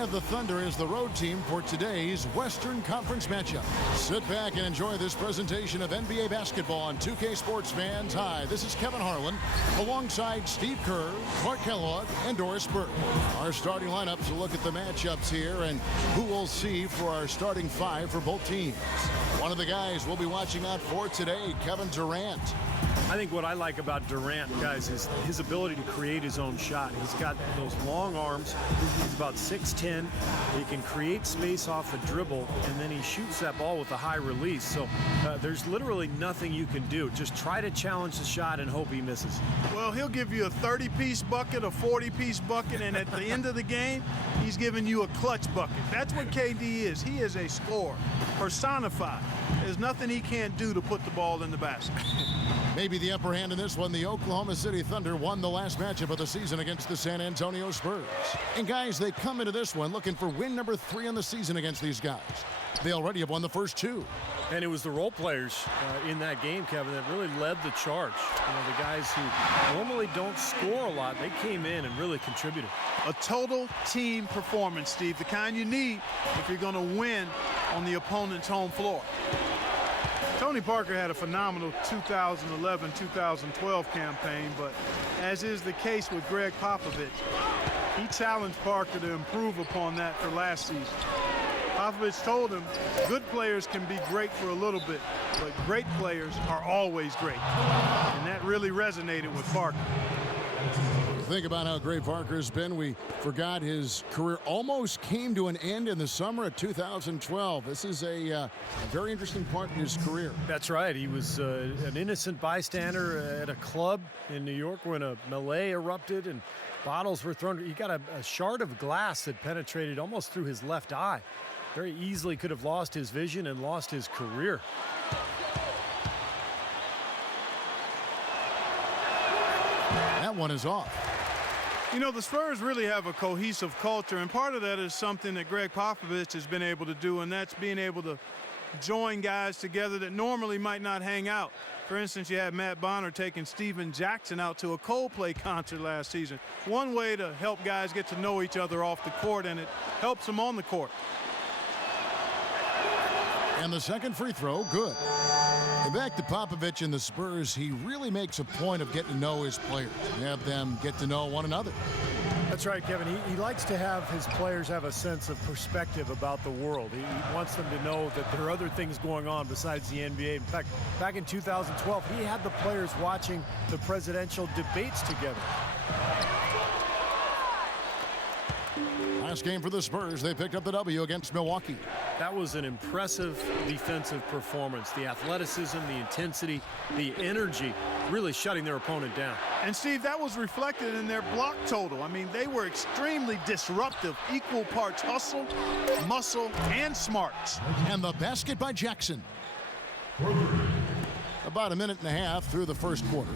have the Thunder as the road team for today's Western Conference matchup. Sit back and enjoy this presentation of NBA basketball on 2K Sports fans. Hi, this is Kevin Harlan alongside Steve Kerr, Clark Kellogg, and Doris Burke. Our starting lineup to look at the matchups here and who we'll see for our starting five for both teams. One of the guys we'll be watching out for today, Kevin Durant. I think what I like about Durant, guys, is his ability to create his own shot. He's got those long arms. He's about 6'10". He can create space off a dribble, and then he shoots that ball with a high release. So there's literally nothing you can do. Just try to challenge the shot and hope he misses. Well, he'll give you a 30-piece bucket, a 40-piece bucket, and at the end of the game, he's giving you a clutch bucket. That's what KD is. He is a scorer, personified. There's nothing he can't do to put the ball in the basket. Maybe the upper hand in this one. The Oklahoma City Thunder won the last matchup of the season against the San Antonio Spurs. And guys, they come into this one looking for win number 3 in the season against these guys. They already have won the first 2. And it was the role players in that game, Kevin, that really led the charge. You know, the guys who normally don't score a lot, they came in and really contributed. A total team performance, Steve, the kind you need if you're going to win on the opponent's home floor. Tony Parker had a phenomenal 2011-2012 campaign, but as is the case with Greg Popovich, he challenged Parker to improve upon that for last season. Popovich told him, good players can be great for a little bit, but great players are always great. And that really resonated with Parker. Think about how great Parker's been. We forgot his career almost came to an end in the summer of 2012. This is a very interesting part in his career. That's right. He was an innocent bystander at a club in New York when a melee erupted and bottles were thrown. He got a shard of glass that penetrated almost through his left eye. Very easily could have lost his vision and lost his career. That one is off. You know, the Spurs really have a cohesive culture, and part of that is something that Greg Popovich has been able to do, and that's being able to join guys together that normally might not hang out. For instance, you had Matt Bonner taking Steven Jackson out to a Coldplay concert last season. One way to help guys get to know each other off the court, and it helps them on the court. And the second free throw, good. And back to Popovich and the Spurs, he really makes a point of getting to know his players and have them get to know one another. That's right, Kevin. He likes to have his players have a sense of perspective about the world. He wants them to know that there are other things going on besides the NBA. In fact, back in 2012, he had the players watching the presidential debates together. Last game for the Spurs, they picked up the W against Milwaukee. That was an impressive defensive performance. The athleticism, the intensity, the energy, really shutting their opponent down. And, Steve, that was reflected in their block total. I mean, they were extremely disruptive, equal parts hustle, muscle, and smarts. And the basket by Jackson. About a minute and a half through the first quarter.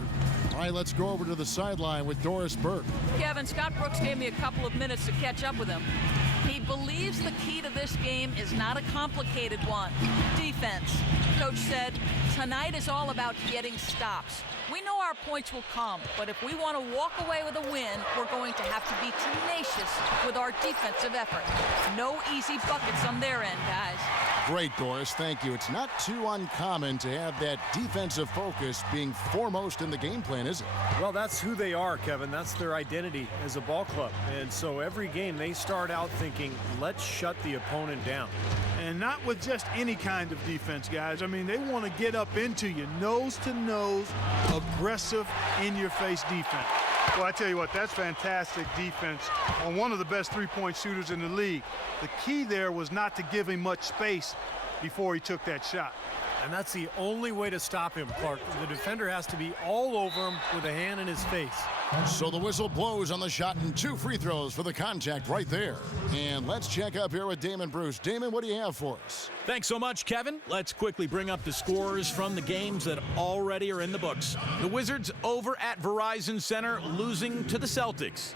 All right, let's go over to the sideline with Doris Burke. Kevin, Scott Brooks gave me a couple of minutes to catch up with him. He believes the key to this game is not a complicated one. Defense. Coach said, tonight is all about getting stops. We know our points will come, but if we want to walk away with a win, we're going to have to be tenacious with our defensive effort. No easy buckets on their end, guys. Great, Doris. Thank you. It's not too uncommon to have that defensive focus being foremost in the game plan, is it? Well, that's who they are, Kevin. That's their identity as a ball club. And so every game they start out thinking, let's shut the opponent down. And not with just any kind of defense, guys. I mean, they want to get up into you, nose-to-nose, aggressive, in-your-face defense. Well, I tell you what, that's fantastic defense on one of the best three-point shooters in the league. The key there was not to give him much space before he took that shot. And that's the only way to stop him, Clark. The defender has to be all over him with a hand in his face. So the whistle blows on the shot and 2 free throws for the contact right there. And let's check up here with Damon Bruce. Damon, what do you have for us? Thanks so much, Kevin. Let's quickly bring up the scores from the games that already are in the books. The Wizards over at Verizon Center losing to the Celtics.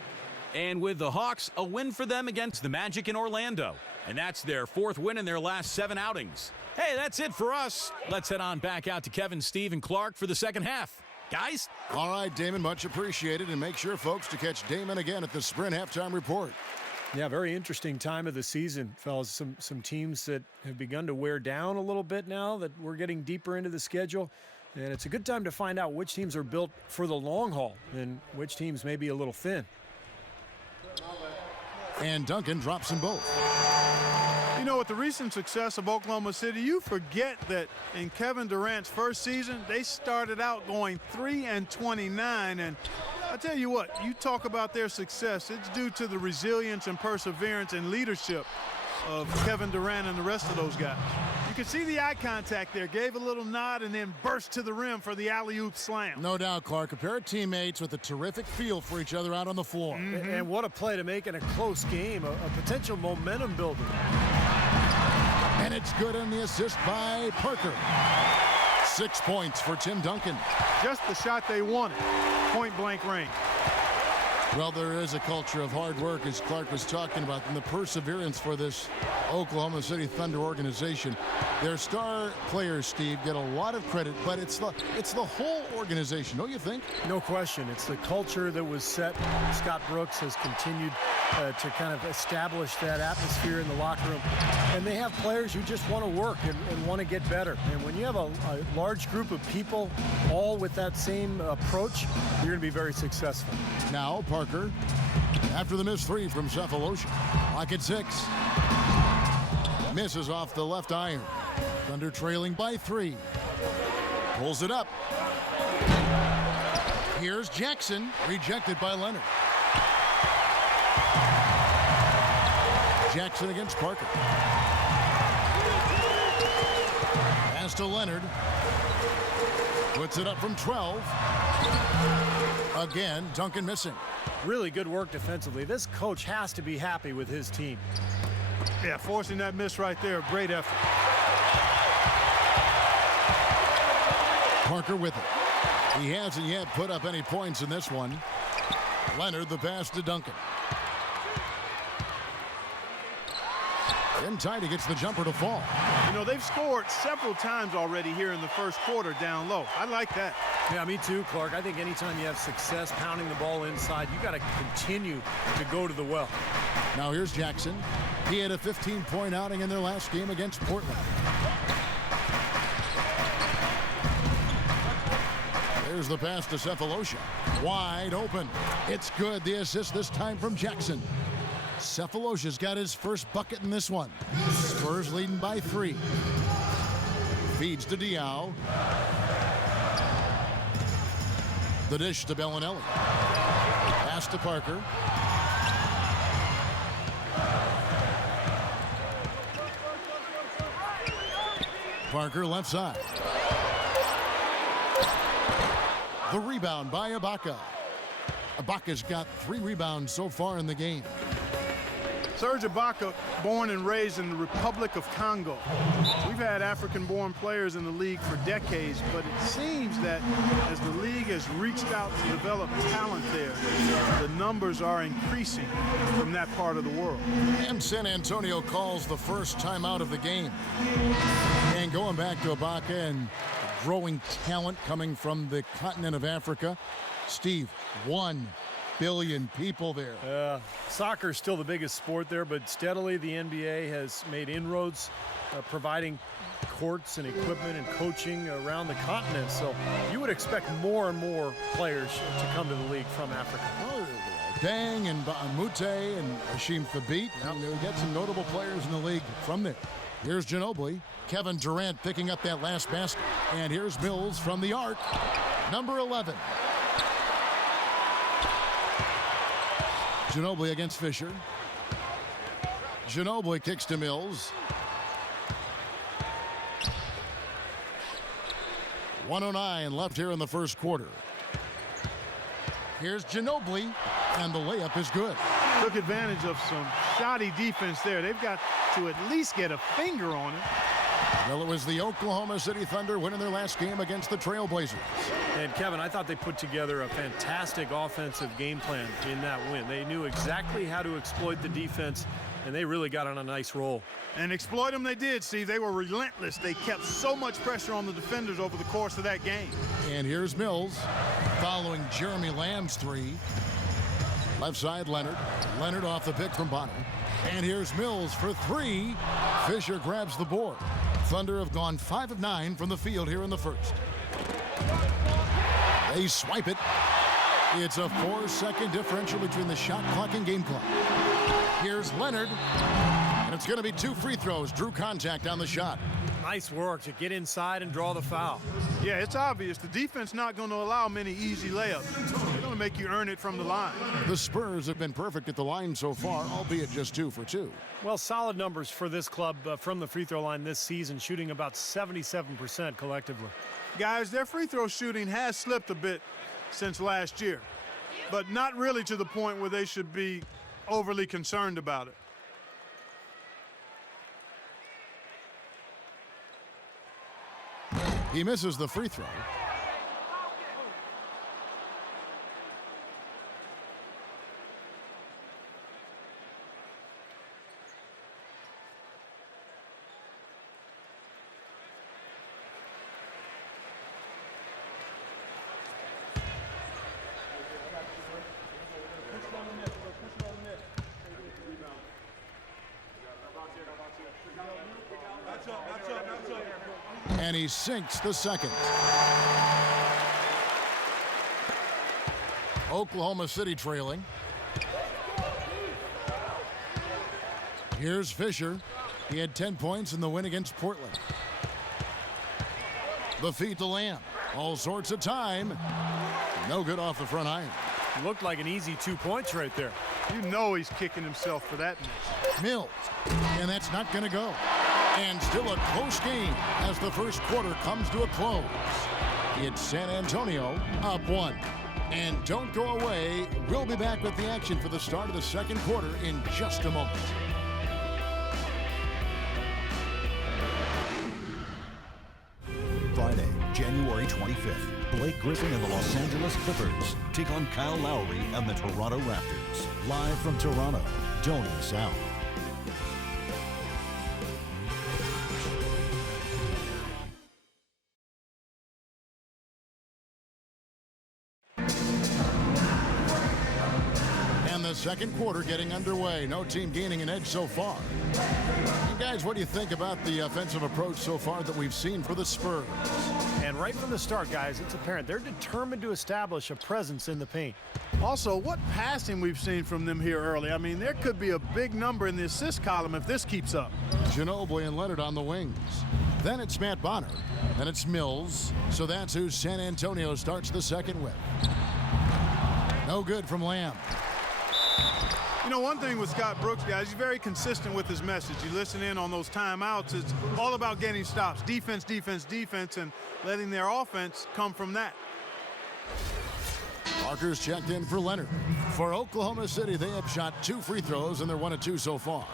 And with the Hawks, a win for them against the Magic in Orlando. And that's their 4th win in their last 7 outings. Hey, that's it for us. Let's head on back out to Kevin, Steve, and Clark for the second half. Guys? All right, Damon, much appreciated. And make sure, folks, to catch Damon again at the Sprint Halftime Report. Yeah, very interesting time of the season, fellas. Some teams that have begun to wear down a little bit now that we're getting deeper into the schedule. And it's a good time to find out which teams are built for the long haul and which teams may be a little thin. And Duncan drops them both. You know, with the recent success of Oklahoma City, you forget that in Kevin Durant's first season, they started out going 3-29. And I tell you what, you talk about their success, it's due to the resilience and perseverance and leadership of Kevin Durant and the rest of those guys. You can see the eye contact there, gave a little nod and then burst to the rim for the alley-oop slam. No doubt, Clark, a pair of teammates with a terrific feel for each other out on the floor. And what a play to make in a close game, a potential momentum builder. And it's good on the assist by Parker. 6 points for Tim Duncan. Just the shot they wanted, point-blank range. Well, there is a culture of hard work, as Clark was talking about, and the perseverance for this Oklahoma City Thunder organization. Their star players, Steve, get a lot of credit, but it's the whole organization, don't you think? No question. It's the culture that was set. Scott Brooks has continued to kind of establish that atmosphere in the locker room. And they have players who just want to work and want to get better. And when you have a large group of people all with that same approach, you're going to be very successful. Now Parker, after the missed three from Cephalosha. Clock at 6. Misses off the left iron. Thunder trailing by 3. Pulls it up. Here's Jackson, rejected by Leonard. Jackson against Parker. Pass to Leonard. Puts it up from 12. Again, Duncan missing. Really good work defensively. This coach has to be happy with his team. Yeah, forcing that miss right there, great effort. Parker with it. He hasn't yet put up any points in this one. Leonard, the pass to Duncan. In tight, he gets the jumper to fall. You know, they've scored several times already here in the first quarter down low. I like that. Yeah, me too, Clark. I think anytime you have success pounding the ball inside, you got to continue to go to the well. Now here's Jackson. He had a 15-point outing in their last game against Portland. There's the pass to Cephalosha. Wide open. It's good. The assist this time from Jackson. Cephalosha's got his first bucket in this one. Spurs leading by 3. Feeds to Diaw. The dish to Bellinelli. Pass to Parker. Parker left side. The rebound by Ibaka. Ibaka's got 3 rebounds so far in the game. Serge Ibaka, born and raised in the Republic of Congo. We've had African-born players in the league for decades, but it seems that as the league has reached out to develop talent there, the numbers are increasing from that part of the world. And San Antonio calls the first timeout of the game. And going back to Ibaka and growing talent coming from the continent of Africa, Steve, 1 billion people there. Soccer is still the biggest sport there, but steadily the NBA has made inroads, providing courts and equipment and coaching around the continent. So you would expect more and more players to come to the league from Africa. Dang and Mute and Hashim Thabit. We got some notable players in the league from there. Here's Ginobili. Kevin Durant picking up that last basket. And here's Mills from the arc. Number 11. Ginobili against Fisher. Ginobili kicks to Mills. 1:09 left here in the first quarter. Here's Ginobili, and the layup is good. Took advantage of some shoddy defense there. They've got to at least get a finger on it. Well, it was the Oklahoma City Thunder winning their last game against the Trailblazers. And Kevin, I thought they put together a fantastic offensive game plan in that win. They knew exactly how to exploit the defense, and they really got on a nice roll. And exploit them they did, Steve. They were relentless. They kept so much pressure on the defenders over the course of that game. And here's Mills following Jeremy Lamb's 3. Left side, Leonard. Leonard off the pick from Bonner. And here's Mills for three. Fisher grabs the board. Thunder have gone 5 of 9 from the field here in the first. They swipe it. It's a 4-second differential between the shot clock and game clock. Here's Leonard. And it's going to be 2 free throws. Drew contact on the shot. Nice work to get inside and draw the foul. Yeah, it's obvious. The defense not going to allow many easy layups. They're going to make you earn it from the line. The Spurs have been perfect at the line so far, albeit just 2 for 2. Well, solid numbers for this club from the free throw line this season, shooting about 77% collectively. Guys, their free throw shooting has slipped a bit since last year, but not really to the point where they should be overly concerned about it. He misses the free throw. And he sinks the second. Oklahoma City trailing. Here's Fisher. He had 10 points in the win against Portland. The feed to Lamb. All sorts of time. No good off the front iron. Looked like an easy 2 points right there. You know he's kicking himself for that miss. Mills. And that's not going to go. And still a close game as the first quarter comes to a close. It's San Antonio up 1. And don't go away. We'll be back with the action for the start of the second quarter in just a moment. Friday, January 25th, Blake Griffin and the Los Angeles Clippers take on Kyle Lowry and the Toronto Raptors. Live from Toronto, don't miss out. The second quarter getting underway. No team gaining an edge so far. And guys, what do you think about the offensive approach so far that we've seen for the Spurs? And right from the start, guys, it's apparent they're determined to establish a presence in the paint. Also, what passing we've seen from them here early. I mean, there could be a big number in the assist column if this keeps up. Ginobili and Leonard on the wings. Then it's Matt Bonner. Then it's Mills. So that's who San Antonio starts the second with. No good from Lamb. You know, one thing with Scott Brooks, guys, he's very consistent with his message. You listen in on those timeouts. It's all about getting stops. Defense, defense, defense, and letting their offense come from that. Parker's checked in for Leonard. For Oklahoma City, they have shot 2 free throws, and they're 1 of 2 so far.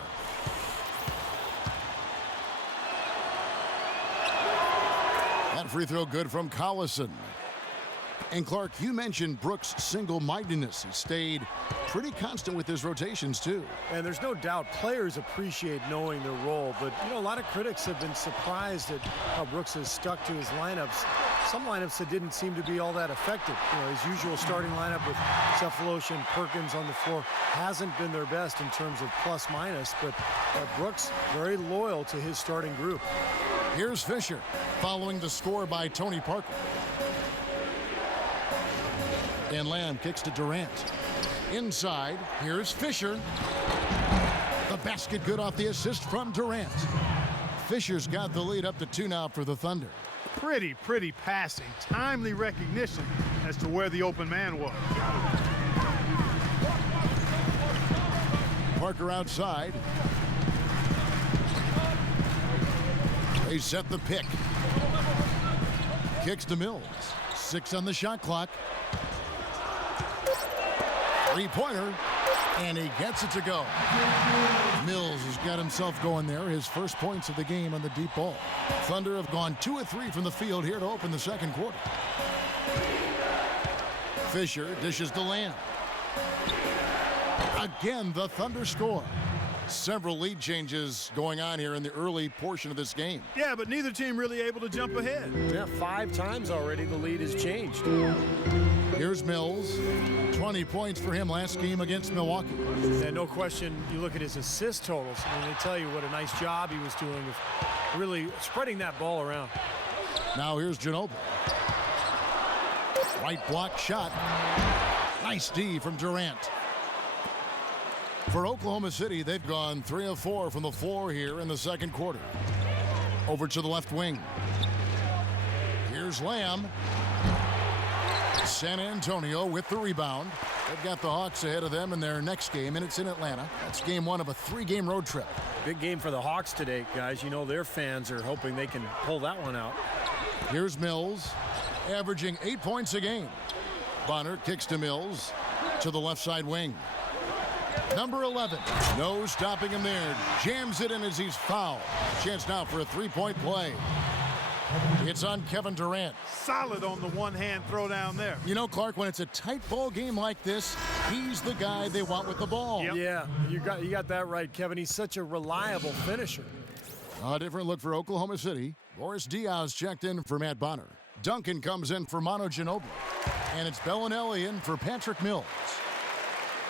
That free throw good from Collison. And Clark, you mentioned Brooks' single-mindedness. He stayed pretty constant with his rotations, too. And there's no doubt players appreciate knowing their role, but, you know, a lot of critics have been surprised at how Brooks has stuck to his lineups. Some lineups that didn't seem to be all that effective. You know, his usual starting lineup with Cephalosha and Perkins on the floor hasn't been their best in terms of plus-minus, but Brooks very loyal to his starting group. Here's Fisher, following the score by Tony Parker. And Lamb kicks to Durant. Inside, here's Fisher. The basket good off the assist from Durant. Fisher's got the lead up to 2 now for the Thunder. Pretty passing. Timely recognition as to where the open man was. Parker outside. They set the pick. Kicks to Mills. 6 on the shot clock. 3-pointer, and he gets it to go. Mills has got himself going there. His first points of the game on the deep ball. Thunder have gone 2 of 3 from the field here to open the second quarter. Fisher dishes to Lamb. Again, the Thunder score. Several lead changes going on here in the early portion of this game. Yeah, but neither team really able to jump ahead. Yeah, 5 times already the lead has changed. Here's Mills. 20 points for him last game against Milwaukee. Yeah, no question, you look at his assist totals, and they tell you what a nice job he was doing of really spreading that ball around. Now here's Ginobili. Right block shot. Nice D from Durant. For Oklahoma City, they've gone 3 of 4 from the floor here in the second quarter. Over to the left wing. Here's Lamb. San Antonio with the rebound. They've got the Hawks ahead of them in their next game, and it's in Atlanta. That's game 1 of a 3-game road trip. Big game for the Hawks today, guys. You know their fans are hoping they can pull that one out. Here's Mills, averaging 8 points a game. Bonner kicks to Mills to the left side wing. Number 11, no stopping him there. Jams it in as he's fouled. Chance now for a 3-point play. It's on Kevin Durant. Solid on the one-hand throw down there. You know, Clark, when it's a tight ball game like this, he's the guy they want with the ball. Yep. Yeah, you got that right, Kevin. He's such a reliable finisher. A different look for Oklahoma City. Boris Diaz checked in for Matt Bonner. Duncan comes in for Manu Ginobili. And it's Bellinelli in for Patrick Mills.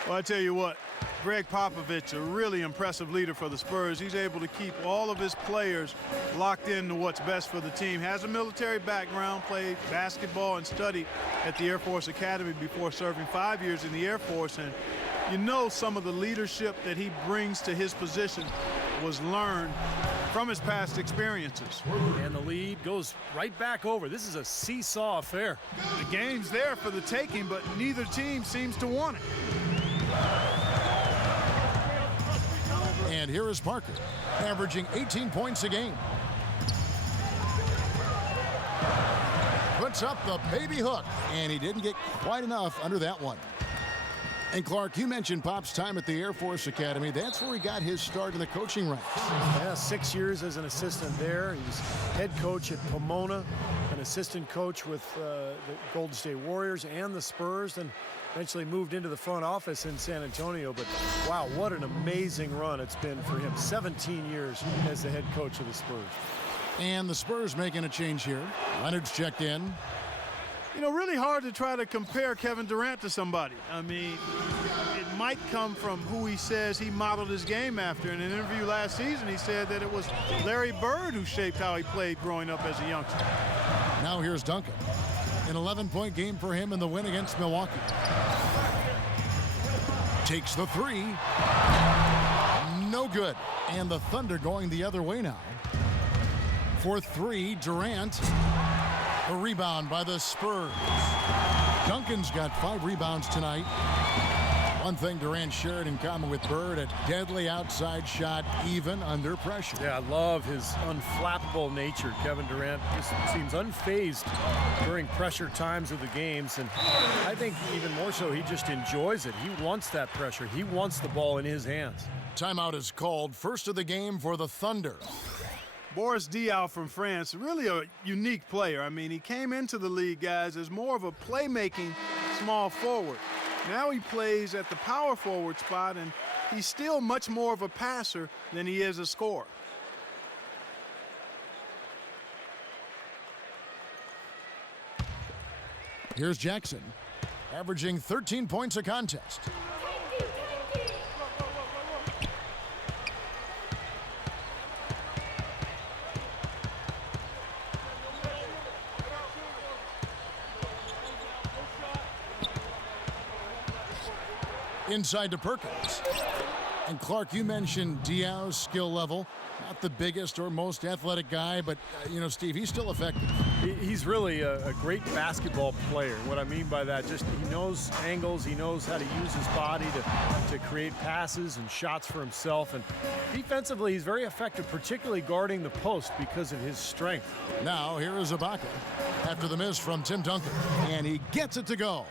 Well, I tell you what, Greg Popovich, a really impressive leader for the Spurs. He's able to keep all of his players locked into what's best for the team. Has a military background, played basketball and studied at the Air Force Academy before serving 5 years in the Air Force. And you know some of the leadership that he brings to his position was learned from his past experiences. And the lead goes right back over. This is a seesaw affair. The game's there for the taking, but neither team seems to want it. And here is Parker, averaging 18 points a game. Puts up the baby hook, and he didn't get quite enough under that one. And Clark, you mentioned Pop's time at the Air Force Academy. That's where he got his start in the coaching ranks. Yeah, 6 years as an assistant there. He was head coach at Pomona, an assistant coach with the Golden State Warriors and the Spurs, and eventually moved into the front office in San Antonio. But wow, what an amazing run it's been for him. 17 years as the head coach of the Spurs. And the Spurs making a change here. Leonard's checked in. You know, really hard to try to compare Kevin Durant to somebody. I mean, it might come from who he says he modeled his game after. In an interview last season, he said that it was Larry Bird who shaped how he played growing up as a youngster. Now here's Duncan. An 11-point game for him in the win against Milwaukee. Takes the 3. No good. And the Thunder going the other way now. For 3, Durant. A rebound by the Spurs. Duncan's got 5 rebounds tonight. One thing Durant shared in common with Bird, a deadly outside shot, even under pressure. Yeah, I love his unflappable nature. Kevin Durant just seems unfazed during pressure times of the games, and I think even more so, he just enjoys it. He wants that pressure. He wants the ball in his hands. Timeout is called. First of the game for the Thunder. Boris Diaw from France, really a unique player. I mean, he came into the league, guys, as more of a playmaking small forward. Now he plays at the power forward spot, and he's still much more of a passer than he is a scorer. Here's Jackson, averaging 13 points a contest. Inside to Perkins. And Clark, you mentioned Diaw's skill level. Not the biggest or most athletic guy, but, you know, Steve, he's still effective. He's really a great basketball player. What I mean by that, just he knows angles, he knows how to use his body to create passes and shots for himself. And defensively, he's very effective, particularly guarding the post because of his strength. Now, here is Ibaka after the miss from Tim Duncan. And he gets it to go.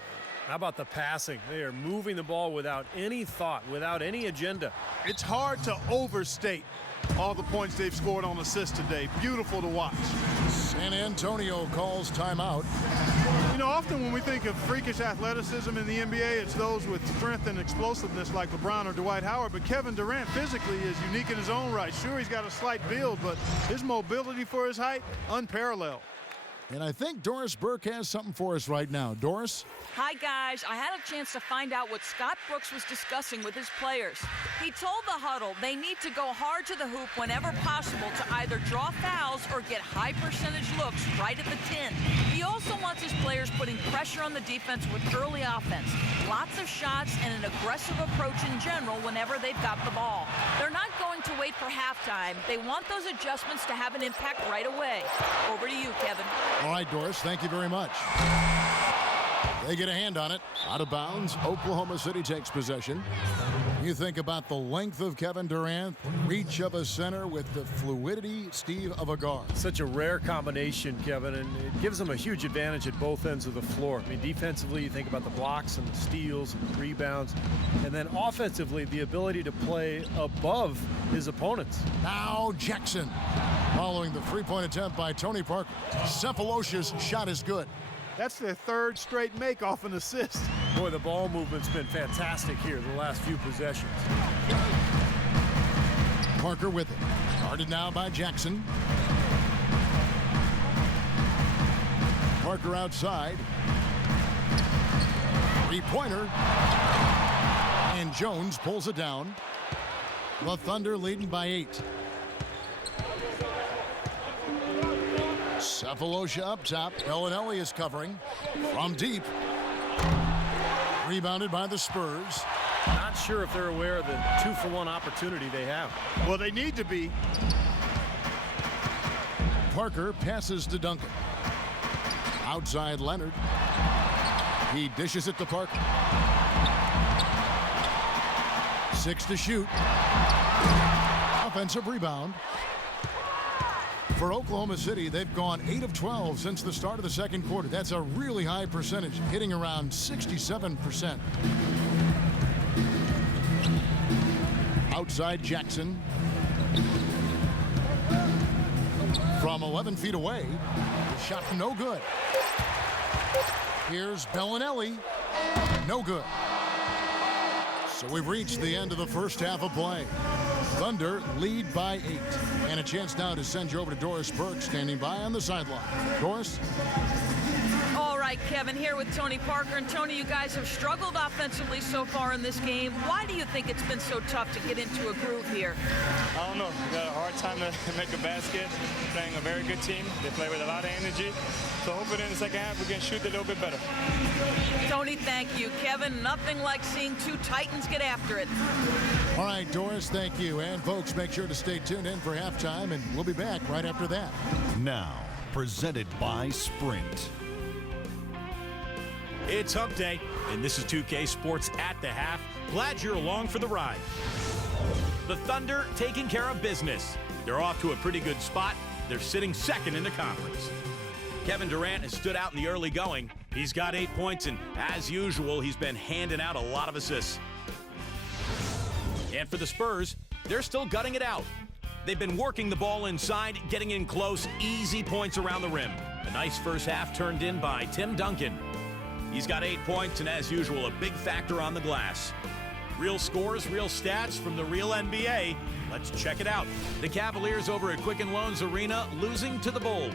How about the passing? They are moving the ball without any thought, without any agenda. It's hard to overstate all the points they've scored on assists today. Beautiful to watch. San Antonio calls timeout. You know, often when we think of freakish athleticism in the NBA, it's those with strength and explosiveness like LeBron or Dwight Howard. But Kevin Durant physically is unique in his own right. Sure, he's got a slight build, but his mobility for his height, unparalleled. And I think Doris Burke has something for us right now. Doris? Hi, guys. I had a chance to find out what Scott Brooks was discussing with his players. He told the huddle they need to go hard to the hoop whenever possible to either draw fouls or get high percentage looks right at the 10. He also wants his players putting pressure on the defense with early offense, lots of shots, and an aggressive approach in general whenever they've got the ball. They're not going to wait for halftime. They want those adjustments to have an impact right away. Over to you, Kevin. All right, Doris, thank you very much. They get a hand on it. Out of bounds. Oklahoma City takes possession. You think about the length of Kevin Durant, the reach of a center with the fluidity, Steve, of a guard. Such a rare combination, Kevin, and it gives them a huge advantage at both ends of the floor. I mean, defensively, you think about the blocks and the steals and the rebounds, and then offensively, the ability to play above his opponents. Now Jackson, following the three-point attempt by Tony Parker. Cephalosha's shot is good. That's their third straight make off an assist. Boy, the ball movement's been fantastic here the last few possessions. Parker with it. Guarded now by Jackson. Parker outside. Three-pointer. And Jones pulls it down. The Thunder leading by 8. Cephalosha up top. Bellinelli is covering from deep. Rebounded by the Spurs. Not sure if they're aware of the 2-for-1 opportunity they have. Well, they need to be. Parker passes to Duncan. Outside Leonard. He dishes it to Parker. 6 to shoot. Offensive rebound. For Oklahoma City, they've gone 8 of 12 since the start of the second quarter. That's a really high percentage, hitting around 67%. Outside Jackson. From 11 feet away. The shot no good. Here's Bellinelli. No good. So we've reached the end of the first half of play. Thunder lead by 8. And a chance now to send you over to Doris Burke, standing by on the sideline. Doris? All right, Kevin, here with Tony Parker. And Tony, you guys have struggled offensively so far in this game. Why do you think it's been so tough to get into a groove here? I don't know. We got a hard time to make a basket. Playing a very good team. They play with a lot of energy. So hopefully in the second half we can shoot a little bit better. Tony, thank you. Kevin, nothing like seeing two Titans get after it. All right, Doris, thank you. And folks, make sure to stay tuned in for halftime, and we'll be back right after that. Now, presented by Sprint. It's Hump Day, and this is 2K Sports at the half. Glad you're along for the ride. The Thunder taking care of business. They're off to a pretty good spot. They're sitting second in the conference. Kevin Durant has stood out in the early going. He's got 8 points, and as usual, he's been handing out a lot of assists. And for the Spurs, they're still gutting it out. They've been working the ball inside, getting in close, easy points around the rim. A nice first half turned in by Tim Duncan. He's got 8 points, and as usual, a big factor on the glass. Real scores, real stats from the real NBA. Let's check it out. The Cavaliers over at Quicken Loans Arena losing to the Bulls.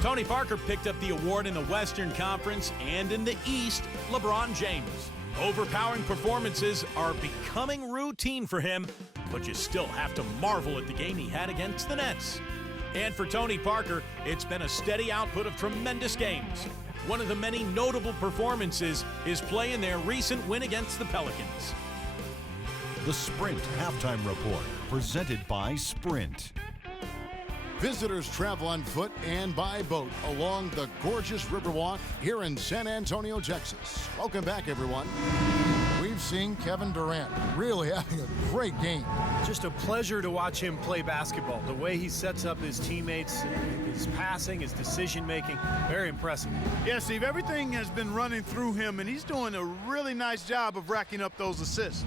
Tony Parker picked up the award in the Western Conference, and in the East, LeBron James. Overpowering performances are becoming routine for him, but you still have to marvel at the game he had against the Nets. And for Tony Parker, it's been a steady output of tremendous games. One of the many notable performances is play in their recent win against the Pelicans. The Sprint Halftime Report, presented by Sprint. Visitors travel on foot and by boat along the gorgeous Riverwalk here in San Antonio, Texas. Welcome back, everyone. We've seen Kevin Durant really having a great game. Just a pleasure to watch him play basketball. The way he sets up his teammates, his passing, his decision-making, very impressive. Yeah, Steve, everything has been running through him, and he's doing a really nice job of racking up those assists.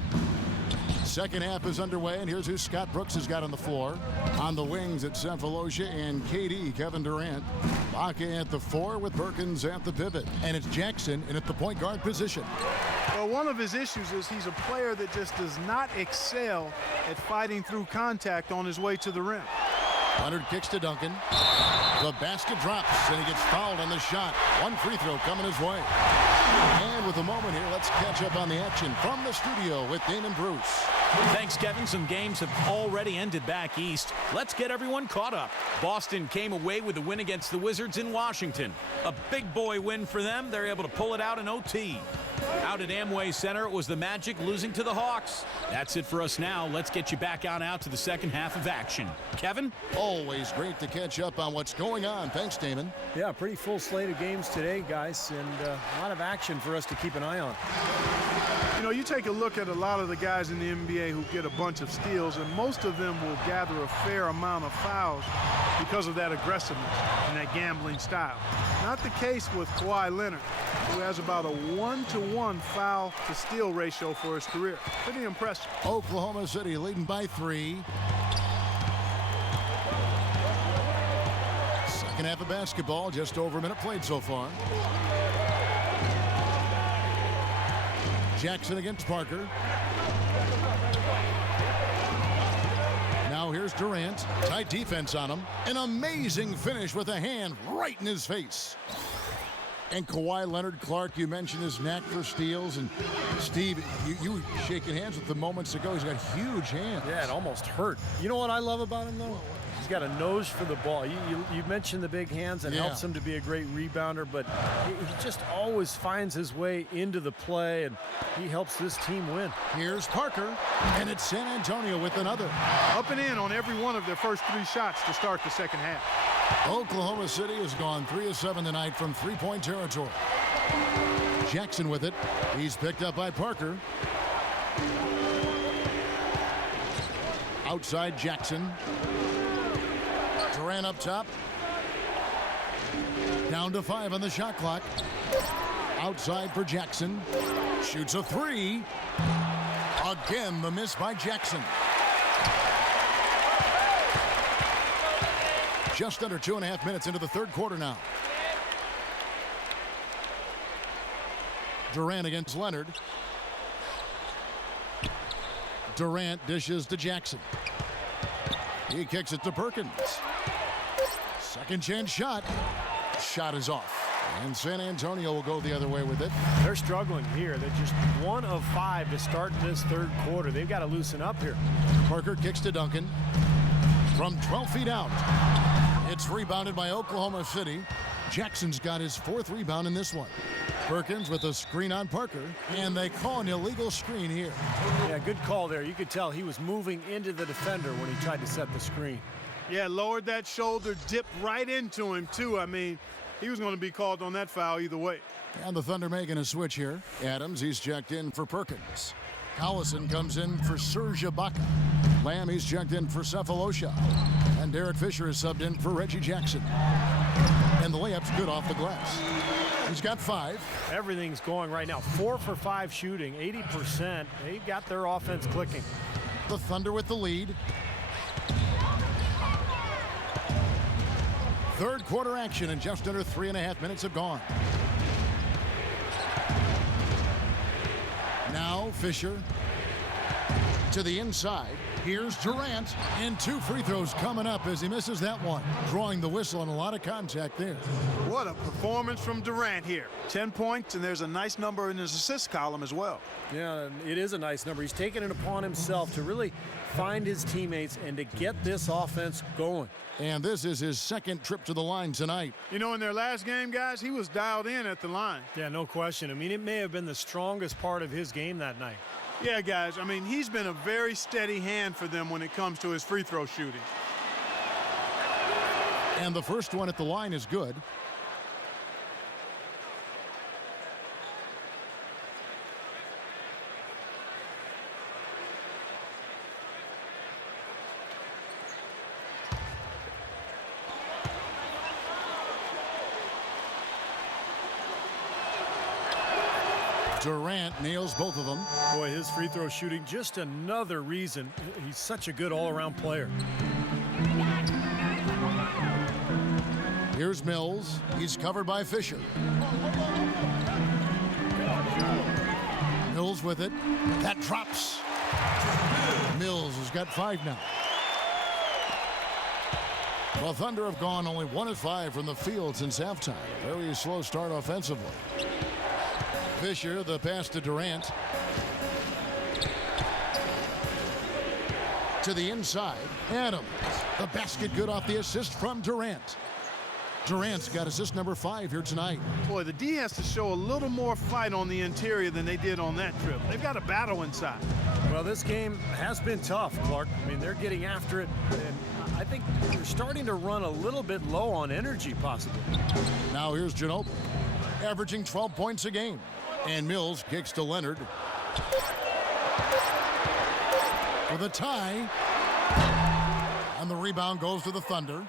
Second half is underway, and here's who Scott Brooks has got on the floor. On the wings, it's Cephalosha and KD, Kevin Durant. Baca at the 4 with Perkins at the pivot. And it's Jackson in at the point guard position. Well, one of his issues is he's a player that just does not excel at fighting through contact on his way to the rim. Leonard kicks to Duncan. The basket drops, and he gets fouled on the shot. One free throw coming his way. And with a moment here, let's catch up on the action from the studio with Damon Bruce. Thanks, Kevin. Some games have already ended back east. Let's get everyone caught up. Boston came away with a win against the Wizards in Washington. A big boy win for them. They're able to pull it out in OT. Out at Amway Center, it was the Magic losing to the Hawks. That's it for us now. Let's get you back on out to the second half of action. Kevin? Always great to catch up on what's going on. Thanks, Damon. Yeah, pretty full slate of games today, guys, and a lot of action for us to keep an eye on. You know, you take a look at a lot of the guys in the NBA who get a bunch of steals, and most of them will gather a fair amount of fouls because of that aggressiveness and that gambling style. Not the case with Kawhi Leonard, who has about a 1-to-1 foul to steal ratio for his career. Pretty impressive. Oklahoma City leading by 3. Second half of basketball, just over a minute played so far. Jackson against Parker. Now here's Durant. Tight defense on him. An amazing finish with a hand right in his face. And Kawhi Leonard, Clark, you mentioned his knack for steals. And Steve, you were shaking hands with him moments ago. He's got huge hands. Yeah, it almost hurt. You know what I love about him, though? He's got a nose for the ball. You mentioned the big hands, and helps him to be a great rebounder, but he just always finds his way into the play, and he helps this team win. Here's Parker, and it's San Antonio with another. Up and in on every one of their first 3 shots to start the second half. Oklahoma City has gone 3 of 7 tonight from three-point territory. Jackson with it. He's picked up by Parker. Outside Jackson. Durant up top. Down to 5 on the shot clock. Outside for Jackson. Shoots a 3. Again, the miss by Jackson. Just under 2.5 minutes into the third quarter now. Durant against Leonard. Durant dishes to Jackson. He kicks it to Perkins. Second chance shot. Shot is off. And San Antonio will go the other way with it. They're struggling here. They're just 1 of 5 to start this third quarter. They've got to loosen up here. Parker kicks to Duncan. From 12 feet out. It's rebounded by Oklahoma City. Jackson's got his 4th rebound in this one. Perkins with a screen on Parker, and they call an illegal screen here. Yeah, good call there. You could tell he was moving into the defender when he tried to set the screen. Yeah, lowered that shoulder, dipped right into him, too. I mean, he was going to be called on that foul either way. And the Thunder making a switch here. Adams, he's checked in for Perkins. Collison comes in for Serge Ibaka. Lamb, he's checked in for Cephalosha. And Derek Fisher is subbed in for Reggie Jackson. And the layup's good off the glass. He's got 5. Everything's going right now. 4 for 5 shooting, 80%. They've got their offense clicking. The Thunder with the lead. Third quarter action, and just under 3.5 minutes have gone. Now Fisher to the inside. Here's Durant, and 2 free throws coming up as he misses that one. Drawing the whistle and a lot of contact there. What a performance from Durant here. 10 points, and there's a nice number in his assist column as well. Yeah, it is a nice number. He's taken it upon himself to really find his teammates and to get this offense going. And this is his 2nd trip to the line tonight. You know, in their last game, guys, he was dialed in at the line. Yeah, no question. I mean, it may have been the strongest part of his game that night. Yeah, guys, I mean, he's been a very steady hand for them when it comes to his free throw shooting. And the first one at the line is good. Durant nails both of them. Boy, his free throw shooting, just another reason he's such a good all-around player. Here's Mills. He's covered by Fisher. Mills with it. That drops. Mills has got 5 now. The Thunder have gone only 1 of 5 from the field since halftime. Very slow start offensively. Fisher, the pass to Durant. To the inside. Adams. The basket good off the assist from Durant. Durant's got assist number 5 here tonight. Boy, the D has to show a little more fight on the interior than they did on that trip. They've got a battle inside. Well, this game has been tough, Clark. I mean, they're getting after it, and I think they're starting to run a little bit low on energy, possibly. Now here's Ginobili, averaging 12 points a game. And Mills kicks to Leonard. For the tie. And the rebound goes to the Thunder.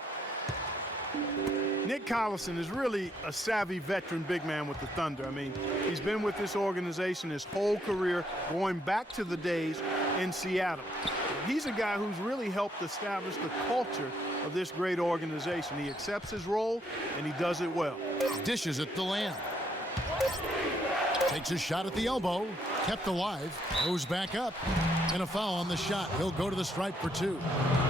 Nick Collison is really a savvy veteran big man with the Thunder. I mean, he's been with this organization his whole career, going back to the days in Seattle. He's a guy who's really helped establish the culture of this great organization. He accepts his role, and he does it well. Dishes it to Lamb. Takes a shot at the elbow. Kept alive. Goes back up. And a foul on the shot. He'll go to the stripe for 2.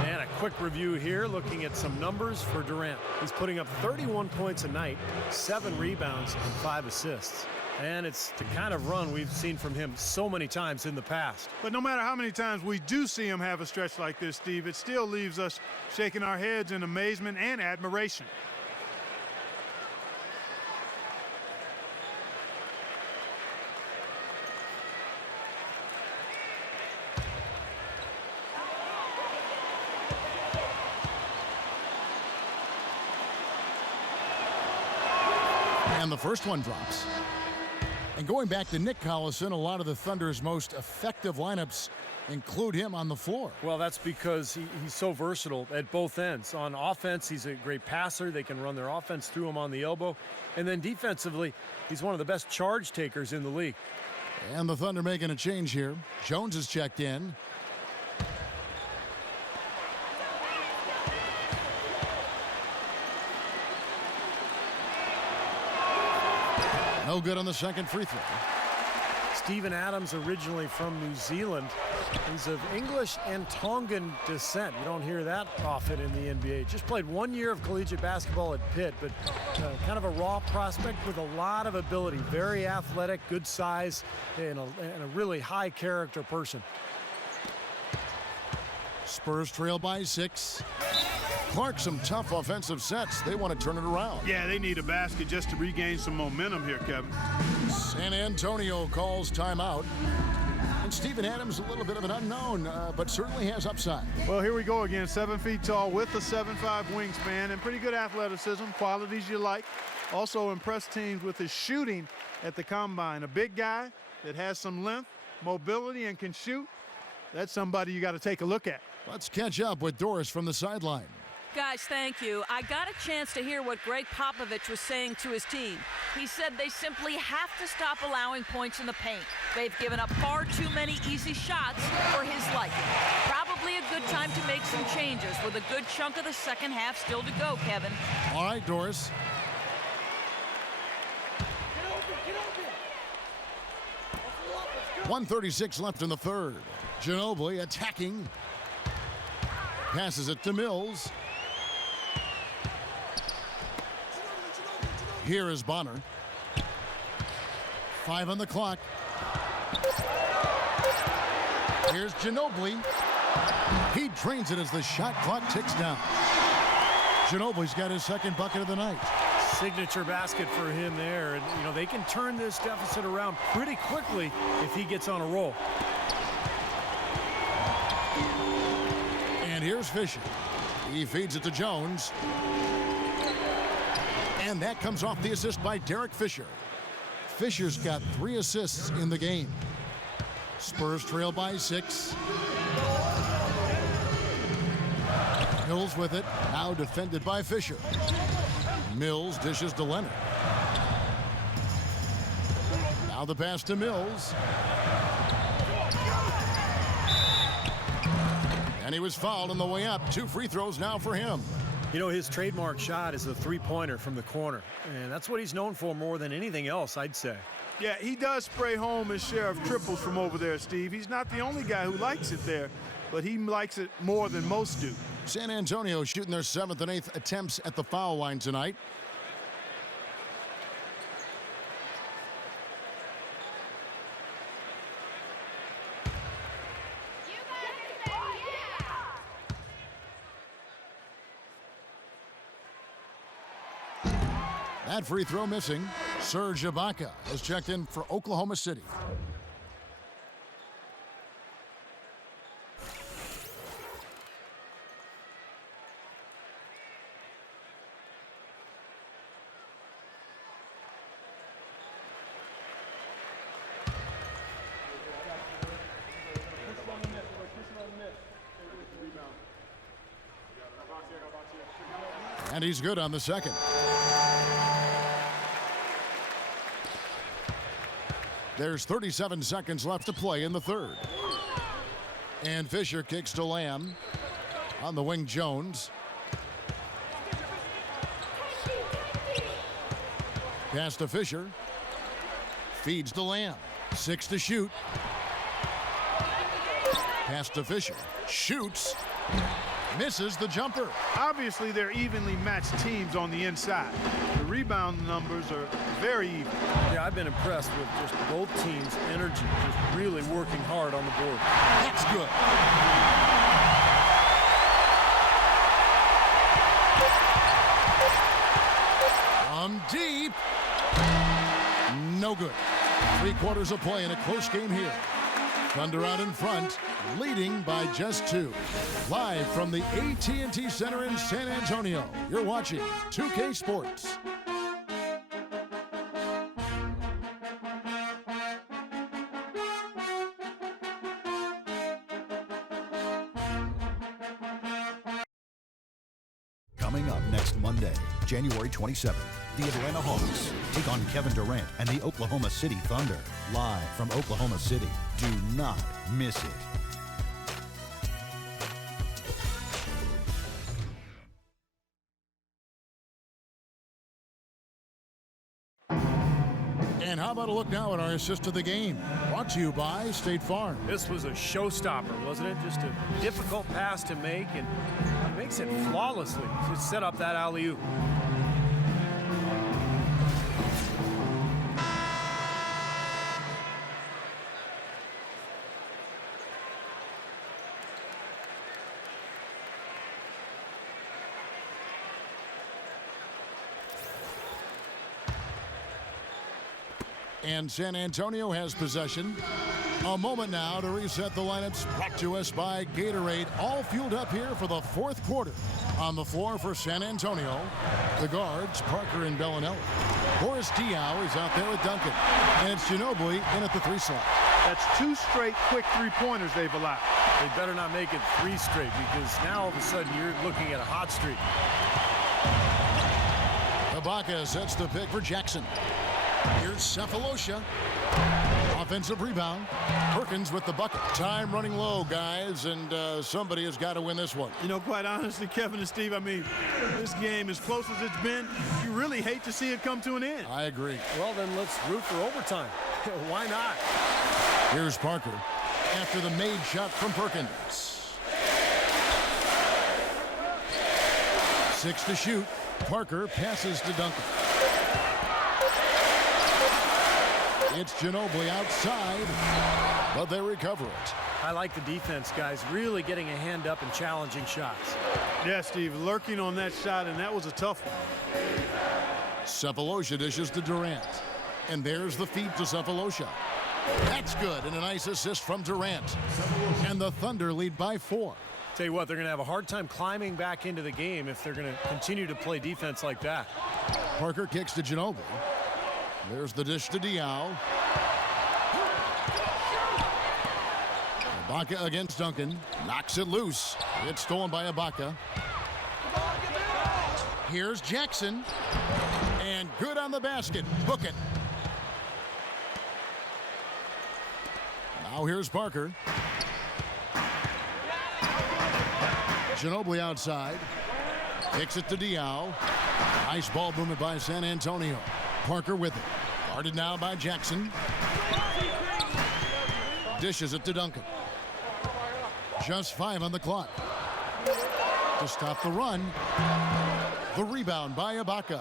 And a quick review here, looking at some numbers for Durant. He's putting up 31 points a night, 7 rebounds, and 5 assists. And it's the kind of run we've seen from him so many times in the past. But no matter how many times we do see him have a stretch like this, Steve, it still leaves us shaking our heads in amazement and admiration. And the first one drops. And going back to Nick Collison, a lot of the Thunder's most effective lineups include him on the floor. Well, that's because he's so versatile at both ends. On offense, he's a great passer. They can run their offense through him on the elbow. And then defensively, he's one of the best charge takers in the league. And the Thunder making a change here. Jones is checked in. No good on the second free throw. Steven Adams, originally from New Zealand. He's of English and Tongan descent. You don't hear that often in the NBA. Just played 1 year of collegiate basketball at Pitt, but kind of a raw prospect with a lot of ability. Very athletic, good size, and a really high character person. Spurs trail by 6. Clark, some tough offensive sets. They want to turn it around. Yeah, they need a basket just to regain some momentum here, Kevin. San Antonio calls timeout. And Steven Adams, a little bit of an unknown, but certainly has upside. Well, here we go again. 7 feet tall with a 7'5" wingspan and pretty good athleticism, qualities you like. Also impressed teams with his shooting at the combine. A big guy that has some length, mobility, and can shoot. That's somebody you got to take a look at. Let's catch up with Doris from the sideline. Guys, thank you. I got a chance to hear what Greg Popovich was saying to his team. He said they simply have to stop allowing points in the paint. They've given up far too many easy shots for his liking. Probably a good time to make some changes with a good chunk of the second half still to go, Kevin. All right, Doris. .136 left in the third. Ginobili attacking. Passes it to Mills. Here is Bonner. 5 on the clock. Here's Ginobili. He drains it as the shot clock ticks down. Ginobili's got his second bucket of the night. Signature basket for him there. And, you know, they can turn this deficit around pretty quickly if he gets on a roll. And here's Fisher. He feeds it to Jones. And that comes off the assist by Derek Fisher. Fisher's got 3 assists in the game. Spurs trail by 6. Mills with it. Now defended by Fisher. Mills dishes to Leonard. Now the pass to Mills. And he was fouled on the way up. 2 free throws now for him. You know, his trademark shot is the three-pointer from the corner. And that's what he's known for more than anything else, I'd say. Yeah, he does spray home his share of triples from over there, Steve. He's not the only guy who likes it there, but he likes it more than most do. San Antonio shooting their 7th and 8th attempts at the foul line tonight. That free throw missing. Serge Ibaka has checked in for Oklahoma City. And he's good on the second. There's 37 seconds left to play in the third. And Fisher kicks to Lamb. On the wing, Jones. Pass to Fisher. Feeds to Lamb. 6 to shoot. Pass to Fisher. Shoots. Misses the jumper. Obviously, they're evenly matched teams on the inside. The rebound numbers are very even. Yeah, I've been impressed with just both teams' energy, just really working hard on the board. That's good. From deep. No good. 3 quarters of play in a close game here. Thunder out in front, leading by just 2. Live from the AT&T Center in San Antonio, you're watching 2K Sports. Coming up next Monday, January 27th, the Atlanta Hawks take on Kevin Durant and the Oklahoma City Thunder. Live from Oklahoma City. Do not miss it. And how about a look now at our assist of the game? Brought to you by State Farm. This was a showstopper, wasn't it? Just a difficult pass to make, and he makes it flawlessly to set up that alley-oop. And San Antonio has possession. A moment now to reset the lineups. Brought to us by Gatorade. All fueled up here for the 4th quarter. On the floor for San Antonio, the guards, Parker and Bellinelli. Boris Diaw is out there with Duncan. And it's Ginobili in at the 3 slot. That's 2 straight quick 3-pointers they've allowed. They better not make it 3 straight, because now all of a sudden you're looking at a hot streak. Ibaka sets the pick for Jackson. Here's Cephalosha. Offensive rebound. Perkins with the bucket. Time running low, guys, and somebody has got to win this one. You know, quite honestly, Kevin and Steve, I mean, this game, as close as it's been, you really hate to see it come to an end. I agree. Well, then let's root for overtime. Why not? Here's Parker after the made shot from Perkins. 6 to shoot. Parker passes to Duncan. It's Ginobili outside, but they recover it. I like the defense, guys, really getting a hand up and challenging shots. Yeah, Steve, lurking on that shot, and that was a tough one. Cephalosha dishes to Durant. And there's the feed to Cephalosha. That's good, and a nice assist from Durant. And the Thunder lead by 4. Tell you what, they're going to have a hard time climbing back into the game if they're going to continue to play defense like that. Parker kicks to Ginobili. There's the dish to Diaw. Ibaka against Duncan. Knocks it loose. It's stolen by Ibaka. Here's Jackson. And good on the basket. Book it. Now here's Parker. Ginobili outside. Kicks it to Diaw. Nice ball movement by San Antonio. Parker with it. Guarded now by Jackson. Dishes it to Duncan. Just 5 on the clock. To stop the run. The rebound by Ibaka.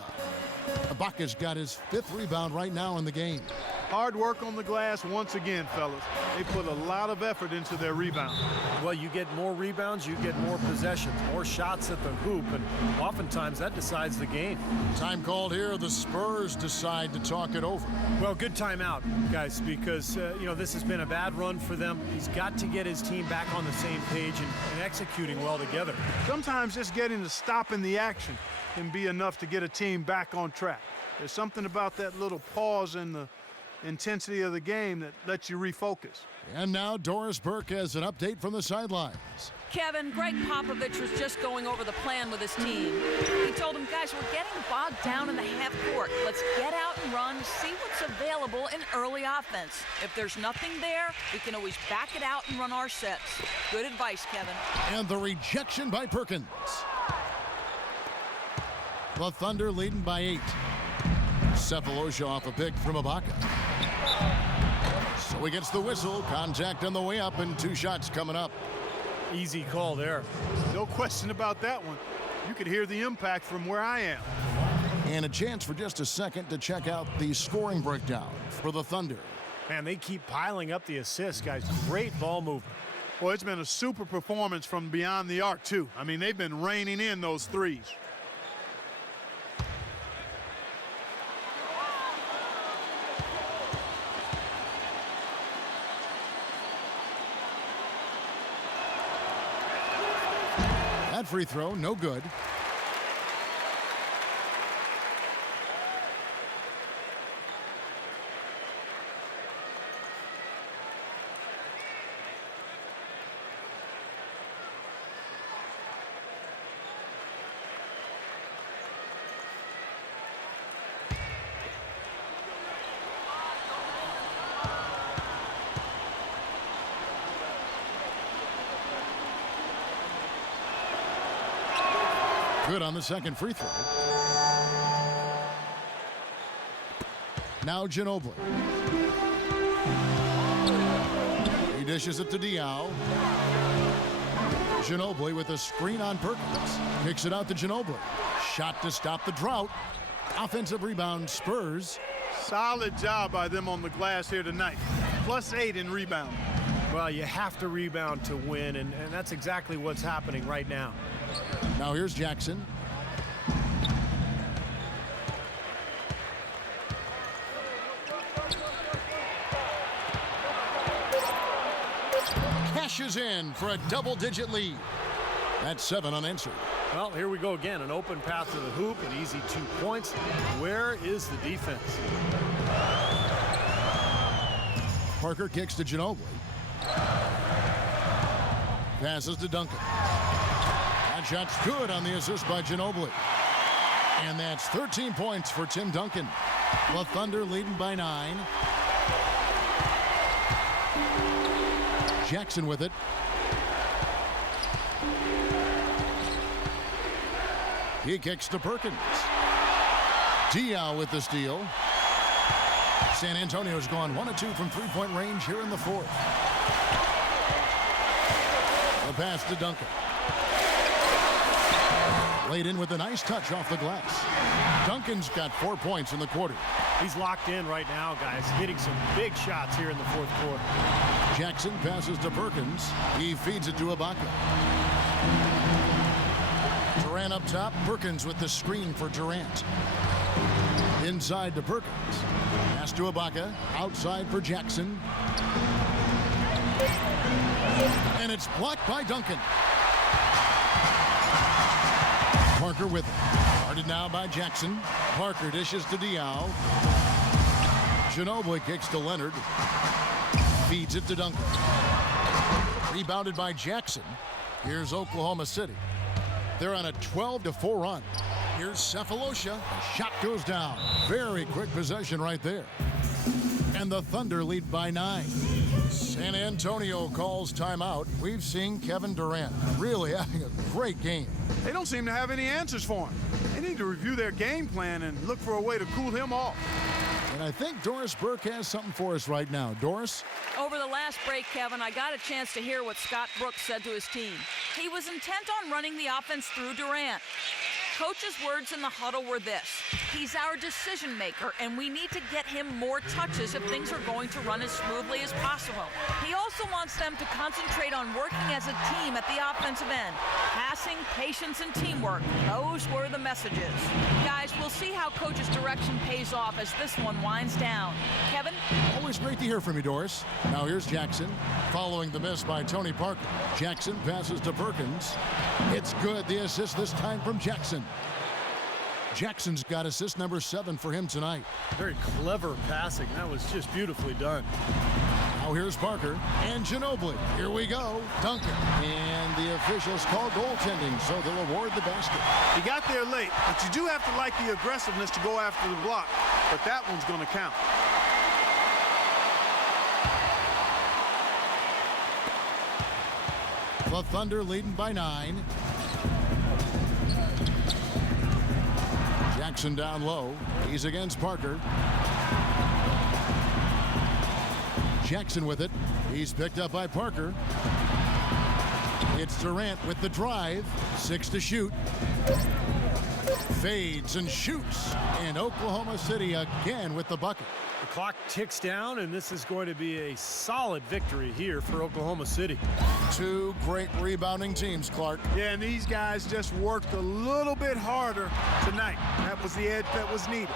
Ibaka's got his 5th rebound right now in the game. Hard work on the glass once again, fellas. They put a lot of effort into their rebound. Well, you get more rebounds, you get more possessions, more shots at the hoop, and oftentimes that decides the game. Time called here. The Spurs decide to talk it over. Well, good timeout, guys, because, this has been a bad run for them. He's got to get his team back on the same page and executing well together. Sometimes just getting to stop in the action can be enough to get a team back on track. There's something about that little pause in the intensity of the game that lets you refocus. And now Doris Burke has an update from the sidelines. Kevin, Greg Popovich was just going over the plan with his team. He told them, guys, we're getting bogged down in the half court. Let's get out and run, see what's available in early offense. If there's nothing there, we can always back it out and run our sets. Good advice, Kevin. And the rejection by Perkins. The Thunder leading by 8. Cephalosha off a pick from Ibaka. So he gets the whistle. Contact on the way up and 2 shots coming up. Easy call there. No question about that one. You could hear the impact from where I am. And a chance for just a second to check out the scoring breakdown for the Thunder. Man, they keep piling up the assists, guys. Great ball movement. Well, it's been a super performance from beyond the arc, too. I mean, they've been raining in those threes. That free throw, no good. Good on the second free throw. Now Ginobili. He dishes it to Diaw. Ginobili with a screen on Perkins. Kicks it out to Ginobili. Shot to stop the drought. Offensive rebound, Spurs. Solid job by them on the glass here tonight. +8 in rebound. Well, you have to rebound to win, and that's exactly what's happening right now. Now here's Jackson. Cashes in for a double-digit lead. That's 7 unanswered. Well, here we go again. An open path to the hoop, an easy 2 points. Where is the defense? Parker kicks to Ginobili. Passes to Duncan. That shot's good on the assist by Ginobili. And that's 13 points for Tim Duncan. The Thunder leading by 9. Jackson with it. He kicks to Perkins. Diaw with the steal. San Antonio's gone 1 of 2 from 3-point range here in the 4th. The pass to Duncan. Laid in with a nice touch off the glass. Duncan's got 4 points in the quarter. He's locked in right now, guys, hitting some big shots here in the 4th quarter. Jackson passes to Perkins. He feeds it to Ibaka. Durant up top. Perkins with the screen for Durant. Inside to Perkins. Pass to Ibaka. Outside for Jackson. And it's blocked by Duncan. Parker with it. Guarded now by Jackson. Parker dishes to Diaw. Ginobili kicks to Leonard. Feeds it to Duncan. Rebounded by Jackson. Here's Oklahoma City. They're on a 12-4 run. Here's Cephalosha. The shot goes down. Very quick possession right there. and the Thunder lead by 9. San Antonio calls timeout. We've seen Kevin Durant really having a great game. They don't seem to have any answers for him. They need to review their game plan and look for a way to cool him off. And I think Doris Burke has something for us right now. Doris? Over the last break, Kevin, I got a chance to hear what Scott Brooks said to his team. He was intent on running the offense through Durant. Coach's words in the huddle were this: he's our decision maker, and we need to get him more touches if things are going to run as smoothly as possible. He also wants them to concentrate on working as a team at the offensive end. Passing, patience, and teamwork. Those were the messages. Guys, we'll see how Coach's direction pays off as this one winds down. Kevin? Always great to hear from you, Doris. Now here's Jackson. Following the miss by Tony Parker. Jackson passes to Perkins. It's good. The assist this time from Jackson. Jackson's got assist number 7 for him tonight. Very clever passing. That was just beautifully done. Now here's Parker and Ginobili. Here we go. Duncan. And the officials call goaltending, so they'll award the basket. He got there late, but you do have to like the aggressiveness to go after the block. But that one's going to count. The Thunder leading by 9. Jackson down low. He's against Parker. Jackson with it. He's picked up by Parker. It's Durant with the drive. 6 to shoot. Fades and shoots. And Oklahoma City again with the bucket. The clock ticks down, and this is going to be a solid victory here for Oklahoma City. 2 great rebounding teams, Clark. Yeah, and these guys just worked a little bit harder tonight. That was the edge that was needed.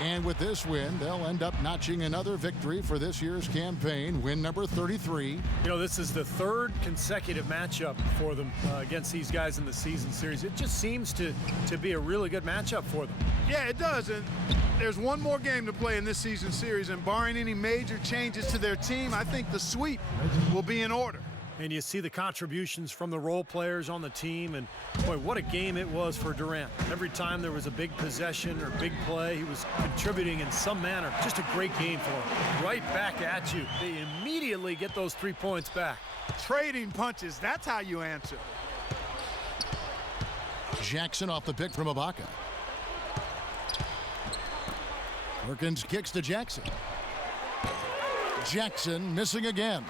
And with this win, they'll end up notching another victory for this year's campaign, win number 33. You know, this is the 3rd consecutive matchup for them against these guys in the season series. It just seems to be a really good matchup for them. Yeah, it does. And there's one more game to play in this season series, and barring any major changes to their team, I think the sweep will be in order. And you see the contributions from the role players on the team, and boy, what a game it was for Durant. Every time there was a big possession or big play, he was contributing in some manner. Just a great game for him. Right back at you. They immediately get those 3 points back. Trading punches, that's how you answer. Jackson off the pick from Ibaka. Perkins kicks to Jackson. Jackson missing again.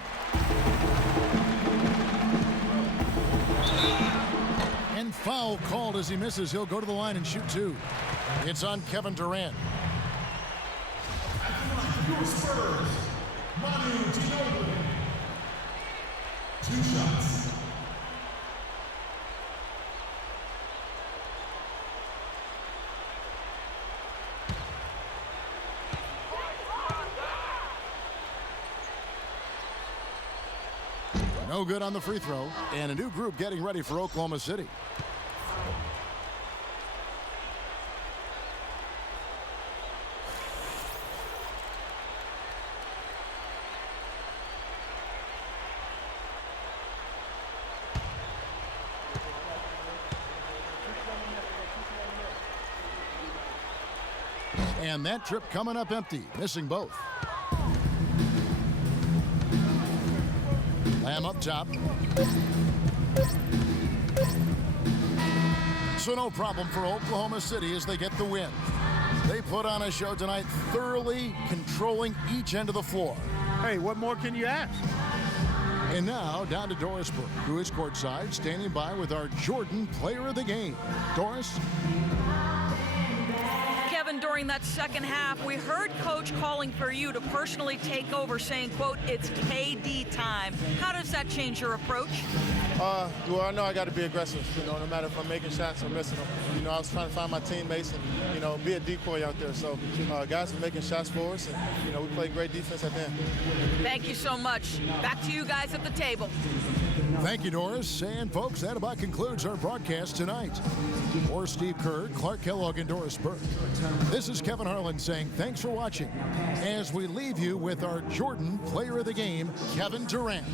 And foul called as he misses. He'll go to the line and shoot 2. It's on Kevin Durant. Spurs, Manu Ginobili. 2 shots. No good on the free throw. And a new group getting ready for Oklahoma City. And that trip coming up empty, missing both. Lamb up top. So no problem for Oklahoma City as they get the win. They put on a show tonight, thoroughly controlling each end of the floor. Hey, what more can you ask? And now down to Doris Burke, who is courtside, standing by with our Jordan Player of the Game. Doris? Kevin, during that second half, we heard Coach calling for you to personally take over, saying, quote, it's KD time. How does that change your approach? Well, I know I got to be aggressive, no matter if I'm making shots or missing them. I was trying to find my teammates and, be a decoy out there. So guys are making shots for us, and, we played great defense at the end. Thank you so much. Back to you guys at the table. Thank you, Doris. And, folks, that about concludes our broadcast tonight. For Steve Kerr, Clark Kellogg, and Doris Burke, this is Kevin Harlan saying thanks for watching as we leave you with our Jordan Player of the Game, Kevin Durant.